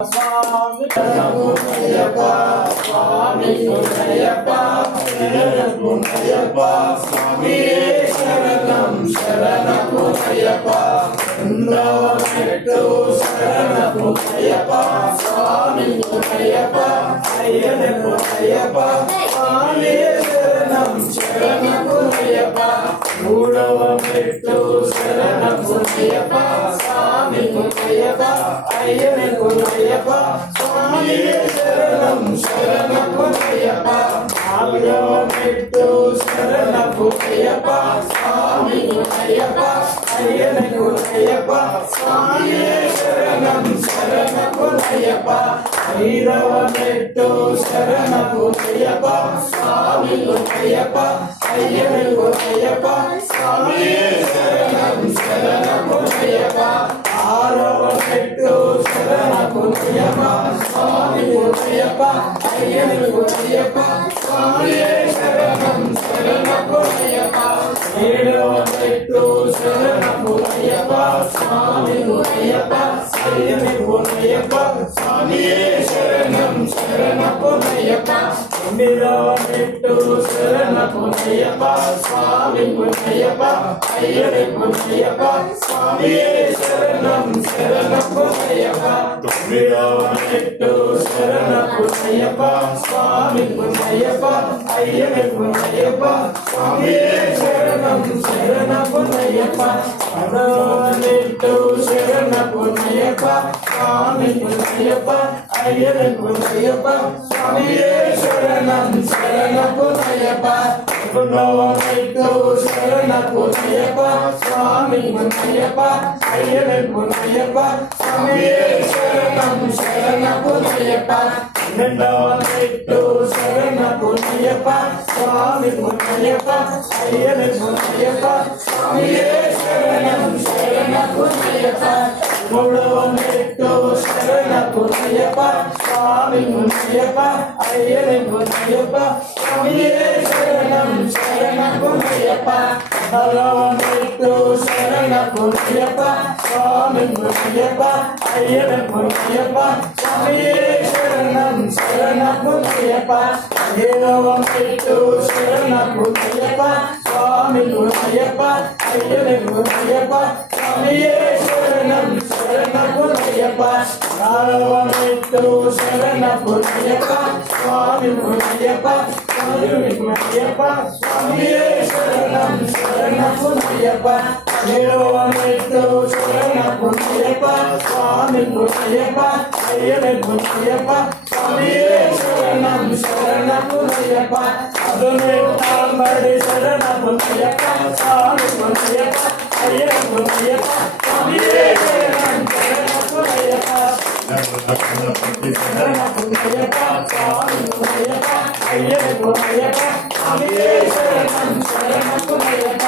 స్వామి శరణమయ్యప్ప స్వామి శరణయ్యప్ప శరణమయ్యప్ప స్వామి శరణం శరణమయ్యప్ప బృందావనెట్టు శరణమయ్యప్ప స్వామి శరణయ్యప్ప అయ్యప్ప స్వామి శరణం శరణమయ్యప్ప మూడవ మెట్టు శరణమయ్యప్ప స్వామి అయ్యప్ప అయ్యప్ప స్వామి శరణం శరణమయ్యప్ప నాలుగవ మెట్టు శరణమయ్యప్ప స్వామి అయ్యప్ప అయ్యప్ప స్వామి శరణం శరణమయ్యప్ప ఐదవ మెట్టు శరణమయ్యప్ప స్వామి అయ్యప్ప అయ్యప్ప స్వామి శరణం శరణమయ్యప్ప ఆరవ మెట్టు శరణమయ్యప్ప స్వామి అయ్యప్ప అయ్యప్ప స్వామి శరణం శరణమయ్యప్ప ఏడవ మెట్టు శరణమయ్యప్ప స్వామి అయ్యప్ప అయ్యప్ప స్వామి శరణం శరణమయ్యప్ప తొమ్మిదవ మెట్టు శరణమయ్యప్ప స్వామి అయ్యప్ప అయ్యప్ప స్వామి శరణం శరణమయ్యప్ప తొమ్మిదవ మెట్టు శరణమయ్యప్ప స్వామి అయ్యప్ప అయ్యప్ప స్వామి శరణం శరణమయ్యప్ప పదవ మెట్టు శరణమయ్యప్ప స్వామి అయ్యప్ప అయ్యప్ప స్వామి శరణం శరణమయ్యప్ప పదకొండవ మెట్టు శరణమయ్యప్ప స్వామి అయ్యప్ప అయ్యప్ప స్వామి శరణం శరణమయ్యప్ప పన్నెండవ మెట్టు శరణమయ్యప్ప స్వామి అయ్యప్ప అయ్యప్ప స్వామి శరణం శరణమయ్యప్ప మూడవ మెట్టు శరణమయ్యప్ప స్వామి అయ్యప్ప అయ్యప్ప స్వామి శరణం శరణమయ్యప్ప నాలుగవ మెట్టు శరణమయ్యప్ప స్వామి అయ్యప్ప అయ్యప్ప స్వామి శరణం శరణమయ్యప్ప ఏడవ మెట్టు శరణమయ్యప్ప స్వామి అయ్యప్ప అయ్యప్ప స్వామి శరణం శరణమయ్యప్ప నాలుగవ మెట్టు శరణమయ్యప్ప స్వామి అయ్యప్ప స్వామి శరణం శరణమయ్యప్ప ఏడవ మెట్టు శరణమయ్యప్ప స్వామి అయ్యప్ప స్వామి శరణం శరణమయ్యప్ప అదునేతాంబడి శరణమయ్యప్ప స్వామి అయ్యప్ప స్వామి శరణం శరణమయ్యప్ప శరణమయ్యప్ప స్వామి అయ్యప్ప స్వామి శరణం శరణమయ్యప్ప